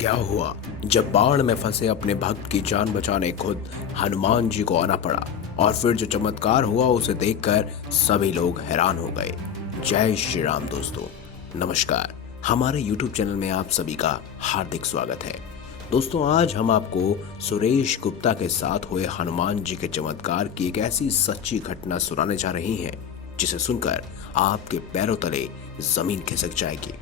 क्या हुआ जब बाढ़ में फंसे अपने भक्त की जान बचाने खुद हनुमान जी को आना पड़ा। और फिर जो चमत्कार हुआ उसे देखकर सभी लोग हैरान हो गए। जय श्री राम दोस्तों, नमस्कार। हमारे YouTube चैनल में आप सभी का हार्दिक स्वागत है। दोस्तों, आज हम आपको सुरेश गुप्ता के साथ हुए हनुमान जी के चमत्कार की एक ऐसी सच्ची घटना सुनाने जा रही हैं जिसे सुनकर आपके पैरों तले जमीन खिसक जाएगी।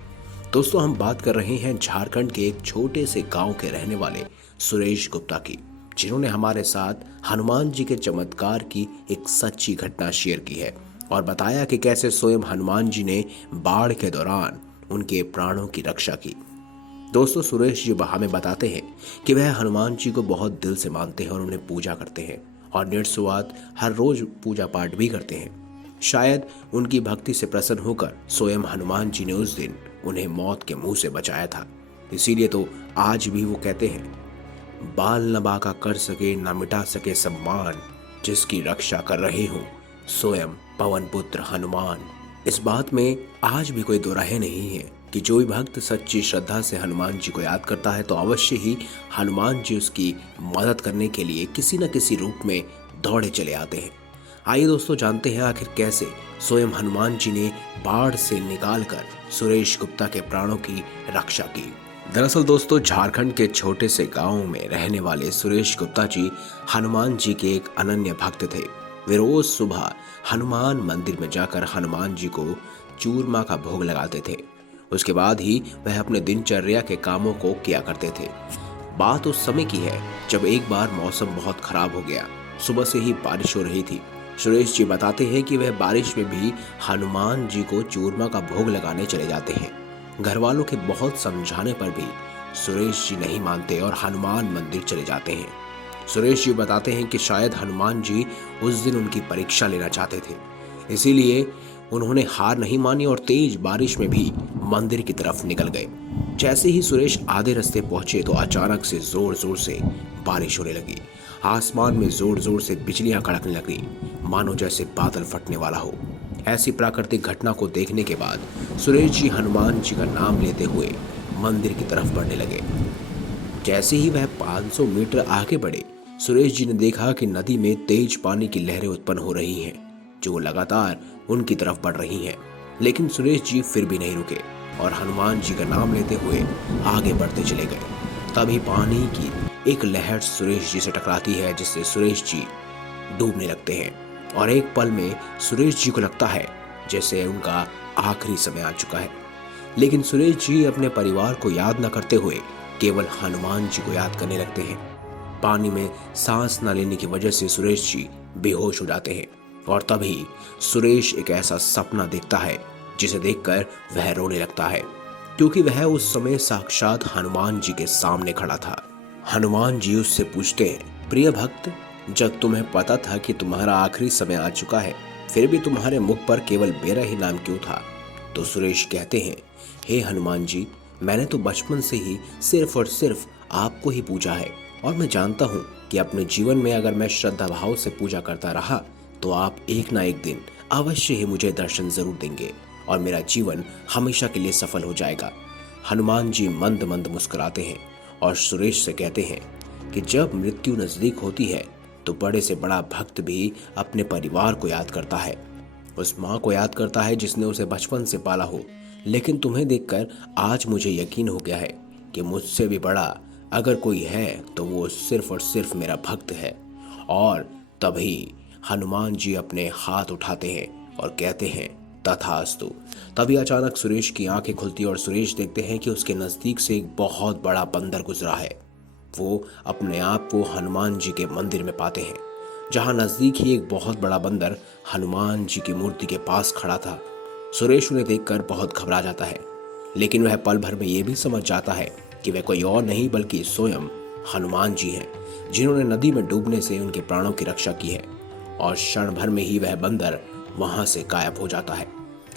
दोस्तों, हम बात कर रहे हैं झारखंड के एक छोटे से गांव के रहने वाले सुरेश गुप्ता की, जिन्होंने हमारे साथ हनुमान जी के चमत्कार की एक सच्ची घटना शेयर की है और बताया कि कैसे स्वयं हनुमान जी ने बाढ़ के दौरान उनके प्राणों की रक्षा की। दोस्तों, सुरेश जी हमें बताते हैं कि वह हनुमान जी को बहुत दिल से मानते हैं और उन्हें पूजा करते हैं और निरसुवात हर रोज पूजा पाठ भी करते हैं। शायद उनकी भक्ति से प्रसन्न होकर स्वयं हनुमान जी ने उस दिन उन्हें मौत के मुंह से बचाया था। इसीलिए तो आज भी वो कहते हैं, बाल न बांका कर सके न मिटा सके सम्मान, जिसकी रक्षा कर रहे हूँ स्वयं पवन पुत्र हनुमान। इस बात में आज भी कोई दो राहें नहीं है कि जो भी भक्त सच्ची श्रद्धा से हनुमान जी को याद करता है तो अवश्य ही हनुमान जी उसकी मदद करने के लिए किसी न किसी रूप में दौड़े चले आते हैं। आइए दोस्तों, जानते हैं आखिर कैसे स्वयं हनुमान जी ने बाढ़ से निकालकर सुरेश गुप्ता के प्राणों की रक्षा की। दरअसल दोस्तों, झारखंड के छोटे से गांव में रहने वाले सुरेश गुप्ता जी हनुमान जी के एक अनन्य भक्त थे। वे रोज सुबह हनुमान मंदिर में जाकर हनुमान जी को चूरमा का भोग लगाते थे। उसके बाद ही वह अपने दिनचर्या के कामों को किया करते थे। बात उस समय की है जब एक बार मौसम बहुत खराब हो गया। सुबह से ही बारिश हो रही थी। सुरेश जी बताते हैं कि वह बारिश में भी हनुमान जी को चूरमा का भोग लगाने चले जाते हैं। घर वालों के बहुत समझाने पर भी सुरेश जी नहीं मानते और हनुमान मंदिर चले जाते हैं। सुरेश जी बताते हैं कि शायद हनुमान जी उस दिन उनकी परीक्षा लेना चाहते थे, इसीलिए उन्होंने हार नहीं मानी और तेज बारिश में भी मंदिर की तरफ निकल गए। जैसे ही सुरेश आधे रास्ते पहुंचे तो अचानक से जोर जोर से बारिश होने लगी। आसमान में जोर जोर से बिजलियां कड़कने लगी, मानो जैसे बादल फटने वाला हो। ऐसी प्राकृतिक घटना को देखने के बाद सुरेश जी हनुमान जी का नाम लेते हुए मंदिर की तरफ बढ़ने लगे। जैसे ही वह 500 मीटर आगे बढ़े, सुरेश जी ने देखा कि नदी में तेज पानी की लहरें उत्पन्न हो रही हैं, जो लगातार उनकी तरफ बढ़ रही हैं। लेकिन सुरेश जी फिर भी नहीं रुके और हनुमान जी का नाम लेते हुए आगे बढ़ते चले गए। तभी पानी की एक लहर सुरेश जी से टकराती है, जिससे सुरेश जी डूबने लगते हैं और एक पल में सुरेश जी को लगता है जैसे उनका आखिरी समय आ चुका है। लेकिन सुरेश जी अपने परिवार को याद न करते हुए केवल हनुमान जी को याद करने लगते हैं। पानी में सांस न लेने की वजह से सुरेश जी बेहोश हो जाते हैं और तभी सुरेश एक ऐसा सपना देखता है जिसे देखकर वह रोने लगता है, क्योंकि वह उस समय साक्षात हनुमान जी के सामने खड़ा था। हनुमान जी उससे पूछते हैं, प्रिय भक्त, जब तुम्हें पता था कि तुम्हारा आखिरी समय आ चुका है, फिर भी तुम्हारे मुख पर केवल मेरा ही नाम क्यों था? तो सुरेश कहते हैं, हे हनुमान जी, मैंने तो बचपन से ही सिर्फ और सिर्फ आपको ही पूजा है और मैं जानता हूँ कि अपने जीवन में अगर मैं श्रद्धा भाव से पूजा करता रहा तो आप एक ना एक दिन अवश्य ही मुझे दर्शन जरूर देंगे और मेरा जीवन हमेशा के लिए सफल हो जाएगा। हनुमान जी मंद मंद मुस्कुराते हैं और सुरेश से कहते हैं कि जब मृत्यु नजदीक होती है तो बड़े से बड़ा भक्त भी अपने परिवार को याद करता है, उस माँ को याद करता है जिसने उसे बचपन से पाला हो। लेकिन तुम्हें देखकर आज मुझे यकीन हो गया है कि मुझसे भी बड़ा अगर कोई है तो वो सिर्फ और सिर्फ मेरा भक्त है। और तभी हनुमान जी अपने हाथ उठाते हैं और कहते हैं, तथास्तु। तभी अचानक सुरेश की आंखें खुलती और सुरेश देखते हैं कि उसके नजदीक से एक बहुत बड़ा बंदर गुजरा है। वो अपने आप को हनुमान जी के मंदिर में पाते हैं, जहां नजदीक ही एक बहुत बड़ा बंदर हनुमान जी की मूर्ति के पास खड़ा था। सुरेश उन्हें देखकर बहुत घबरा जाता है, लेकिन वह पल भर में यह भी समझ जाता है कि वह कोई और नहीं बल्कि स्वयं हनुमान जी हैं, जिन्होंने नदी में डूबने से उनके प्राणों की रक्षा की है। और क्षण भर में ही वह बंदर वहां से गायब हो जाता है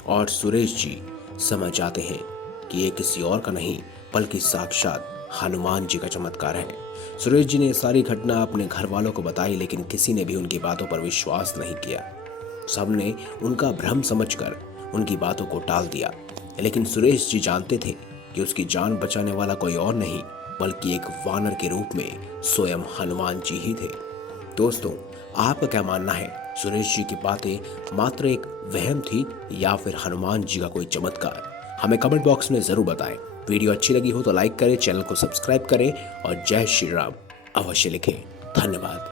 और सुरेश जी समझ जाते हैं कि ये किसी और का नहीं बल्कि साक्षात हनुमान जी का चमत्कार है। सुरेश जी ने सारी घटना अपने घर वालों को बताई, लेकिन किसी ने भी उनकी बातों पर विश्वास नहीं किया। सबने उनका भ्रम समझकर उनकी बातों को टाल दिया। लेकिन सुरेश जी जानते थे कि उसकी जान बचाने वाला कोई और नहीं बल्कि एक वानर के रूप में स्वयं हनुमान जी ही थे। दोस्तों, आपका क्या मानना है? सुरेश जी की बातें मात्र एक वहम थी या फिर हनुमान जी का कोई चमत्कार? हमें कमेंट बॉक्स में जरूर बताएं। वीडियो अच्छी लगी हो तो लाइक करें, चैनल को सब्सक्राइब करें और जय श्री राम अवश्य लिखें। धन्यवाद।